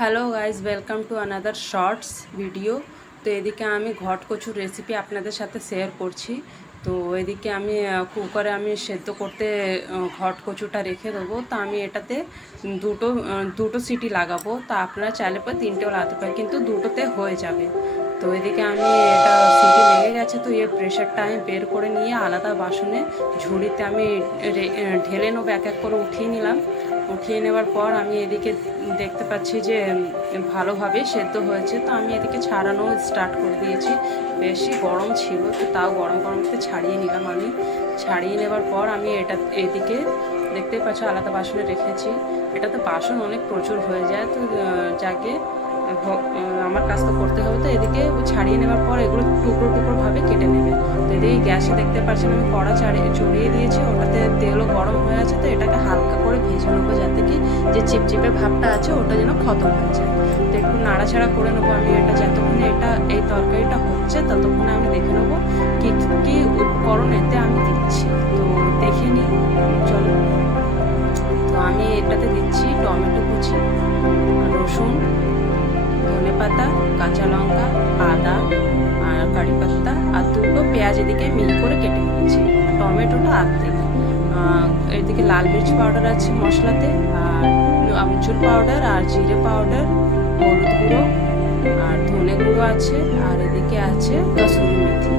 Hello guys, welcome to another shorts video. তো এদিকে আমি ঘট কচুর রেসিপি আপনাদের সাথে শেয়ার করছি। তো এদিকে আমি কুকারে আমি সেদ্ধ করতে ঘট কচুটা রেখে দেবো। তো আমি এটাতে দুটো সিটি লাগাবো। তা আপনারা চাইলে পর তিনটেও লাগাতে পারেন, কিন্তু দুটোতে হয়ে যাবে। তো এদিকে আমি এটা সিটি লেগে গেছে, তো প্রেশারটা আমি বের করে নিয়ে আলাদা বাসনে ঝুড়িতে আমি ঢেলে নেবো। এক এক করে উঠিয়ে নিলাম। উঠিয়ে নেওয়ার পর আমি এদিকে দেখতে পাচ্ছি যে ভালোভাবে সেদ্ধ হয়েছে। তো আমি এদিকে ছাড়ানো স্টার্ট করে দিয়েছি। বেশি গরম ছিল, তো তাও গরম গরমতে ছাড়িয়ে নিলাম। আমি ছাড়িয়ে নেওয়ার পর আমি এদিকে দেখতেই পাচ্ছি আলাদা বাসনে রেখেছি। এটা তো বাসন অনেক প্রচুর হয়ে যায়, তো যাকে আমার কাজ তো করতে হবে। তো এদিকে ছাড়িয়ে নেওয়ার পর এগুলো টুকরো টুকরোভাবে কেটে নেবে। তো এদিকে গ্যাসে দেখতে পাচ্ছেন আমি কড়া চড়িয়ে দিয়েছি, ওটাতে তেলও গরম হয়ে আছে। তো এটাকে হালকা করে ভেজে নেবো, যাতে কি যে চিপচিপে ভাবটা আছে ওটা যেন খতম হয়ে যায়। তো একটু নাড়াচাড়া করে নেবো আমি। এটা যতক্ষণে এই তরকারিটা হচ্ছে ততক্ষণে আমি দেখে নেবো কী কী উপকরণ এতে আমি দিচ্ছি। তো দেখে নিই, চলো। তো আমি এটাতে দিচ্ছি টমেটো কুচি, রসুন, ধনেপাতা, কাঁচা লঙ্কা, আদা আর কারি পাতা আর দুটো পেঁয়াজ এদিকে মিহি করে কেটে নিয়েছি। টমেটোটা অর্ধেক। এদিকে লাল মির্চ পাউডার আছে মশলাতে, আর আমচুর পাউডার আর জিরে পাউডার, হলুদ গুঁড়ো আর ধনে গুঁড়ো আছে, আর এদিকে আছে কসুরি মেথি।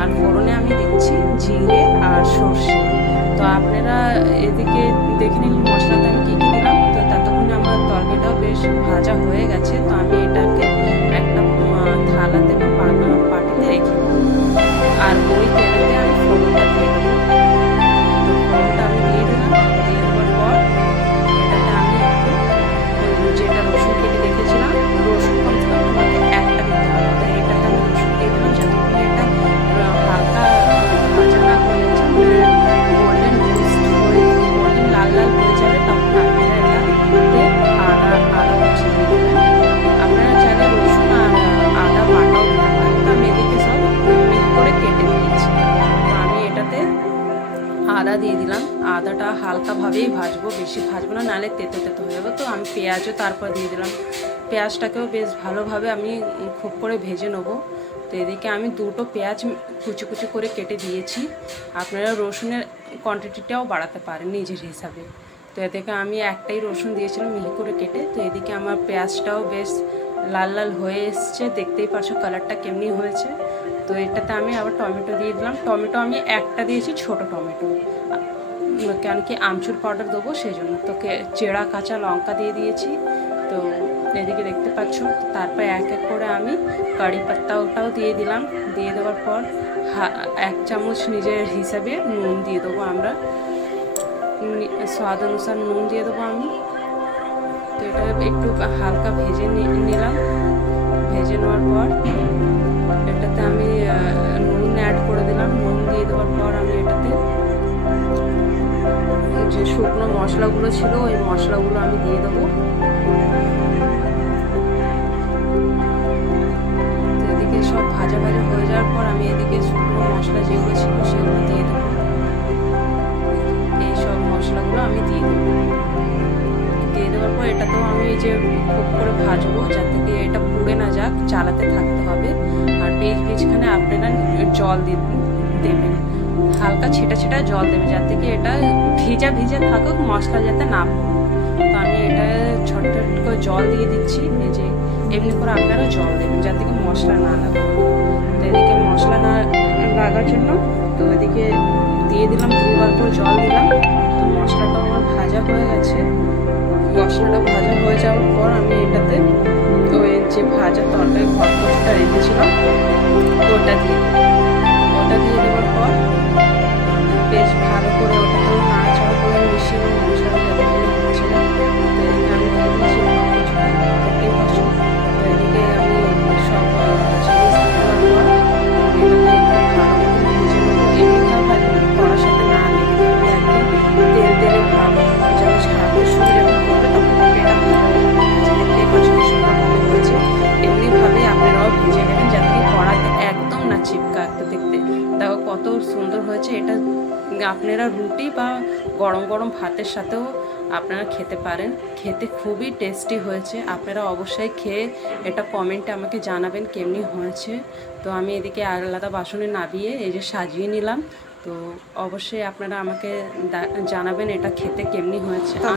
আর ফোড়নে আমি দিচ্ছি জিরে আর সর্ষে। তো আপনারা এদিকে দেখে নিন মশলাতে আমি কী কী দিলাম। তো ততক্ষণে আমার তরকারিটাও বেশ ভাজা হয়ে গেছে। তো আমি এটাকে একটা থালাতে বা পাটিতে রেখে দেবো। আর ওই তেলেতে আমি ফোড়নটা দিয়ে দেবো। তো ফোড়নটা আমি দিয়ে দিলাম। দিয়ে দেওয়ার পর এটাতে আমি একটু যেটা রসুন কেটে রেখেছিলাম, রসুন কমসে কম আমাকে একটা দিতে হবে। তো এটাতে আমি রসুন দিয়ে দিলাম। যতক্ষণে এটা হালকা ভাজা না হয়ে যাচ্ছে, গোল্ডেন লাল লাল হয়ে যাবে, তখন আপনারা এটাতে আদা কুচি দিয়ে দেবেন। আপনারা চাইলে রসুন আর আদা বাটাও দিতে পারেন। তো আমি এদিকে সব মিহি করে কেটে দিয়েছি। তো আমি এটাতে আদা দিয়ে দিলাম। আদাটা হালকাভাবেই ভাজবো, বেশি ভাজবো না, নাহলে তেতো তেতো হয়ে যাবে। তো আমি পেঁয়াজও তারপর দিয়ে দিলাম। পেঁয়াজটাকেও বেশ ভালোভাবে আমি খুব করে ভেজে নেবো। তো এদিকে আমি দুটো পেঁয়াজ কুচি কুচি করে কেটে দিয়েছি। আপনারা রসুনের কোয়ান্টিটিটাও বাড়াতে পারেন নিজের হিসাবে। তো এদিকে আমি একটাই রসুন দিয়েছিলাম মিহি করে কেটে। তো এদিকে আমার পেঁয়াজটাও বেশ লাল লাল হয়ে এসছে, দেখতেই পাচ্ছ কালারটা কেমনি হয়েছে। তো এটাতে আমি আবার টমেটো দিয়ে দিলাম। টমেটো আমি একটা দিয়েছি, ছোট টমেটো, কেন কি আমচুর পাউডার দেবো সেই জন্য। তো চেরা কাঁচা লঙ্কা দিয়ে দিয়েছি। তো এদিকে দেখতে পাচ্ছ। তারপর এক এক করে আমি কারি পাত্তাটাও দিয়ে দিলাম। দিয়ে দেওয়ার পর এক চামচ নিজের হিসাবে নুন দিয়ে দেবো আমরা, স্বাদ অনুসার নুন দিয়ে দেবো আমি। তো এটা একটু হালকা ভেজে নিলাম। ভেজে নেওয়ার পর এটাতে আমি নুন অ্যাড করে দিলাম। নুন দিয়ে দেওয়ার পর আমি এটাতে যে শুকনো মশলাগুলো ছিল ওই মশলাগুলো আমি দিয়ে দেবো। এদিকে সব ভাজা ভাজা হয়ে যাওয়ার পর আমি এদিকে শুকনো মশলা যেগুলো ছিল সেগুলো দিয়ে দেবো। এই সব মশলাগুলো আমি দিয়ে দেবো। দিয়ে দেওয়ার পর এটাতেও আমি যে খুব করে ভাজবো, যাতে কি এটা পুড়ে না যাক, চালাতে থাকতে হবে। আর বীজখানে আপনারা জল দেবেন, হালকা ছিটা ছিটা জল দেবে, যাতে কি এটা ভিজা ভিজা থাকুক, মশলা যাতে না পড়ে। তো আমি এটা ছোট ছোট করে জল দিয়ে দিচ্ছি। এই যে এমনি করে আপনারা জল দেবেন, যাতে কি মশলা না লাগে। তো এদিকে মশলা না লাগার জন্য তো এদিকে দিয়ে দিলাম, দুবার করে জল দিলাম। তো মশলাটা আমার ভাজা হয়ে গেছে। মশলাটা ভাজা হয়ে যাওয়ার পর আমি এটাতে ওই যে ভাজা তরকারি ঘটটা রেখেছিলাম ওটা দিয়ে দেবো। ওটা দিয়ে দেওয়ার পর বেশ ভালো করে ওটাতেও নাড়াচাড়া করে মিশিয়ে মশলাটা যতক্ষণ হচ্ছে না। তো এদিকে আমি দিয়ে দিয়েছি ঘটটা, দেখতেই পাচ্ছ। তো এদিকে আমি সব জিনিস দিয়ে দেওয়ার পর এটাতে একটু ভালো মতো ভেজে নেবো। এমনিভাবে কড়ার সাথে না লেগে থাকবে, একদম তেল তেলে ভাব যেন ছাড়ানোর শুরু যখন করবে তখন দেখবে এটা ভালো হয়েছে। দেখতেই পাচ্ছ কি সুন্দরভাবে হয়েছে। এমনিভাবেই আপনারাও ভেজে নেবেন, যাতে কড়াতে একদম না চিপকা। একটা দেখতে দেখো কত সুন্দর হয়েছে। এটা আপনারা রুটি বা গরম গরম ভাতের সাথেও আপনারা খেতে পারেন। খেতে খুবই টেস্টি হয়েছে। আপনারা অবশ্যই খেয়ে এটা কমেন্টে আমাকে জানাবেন কেমনি হয়েছে। তো আমি এদিকে আলাদা বাসনে নামিয়ে এই যে সাজিয়ে নিলাম। তো অবশ্যই আপনারা আমাকে জানাবেন এটা খেতে কেমনি হয়েছে।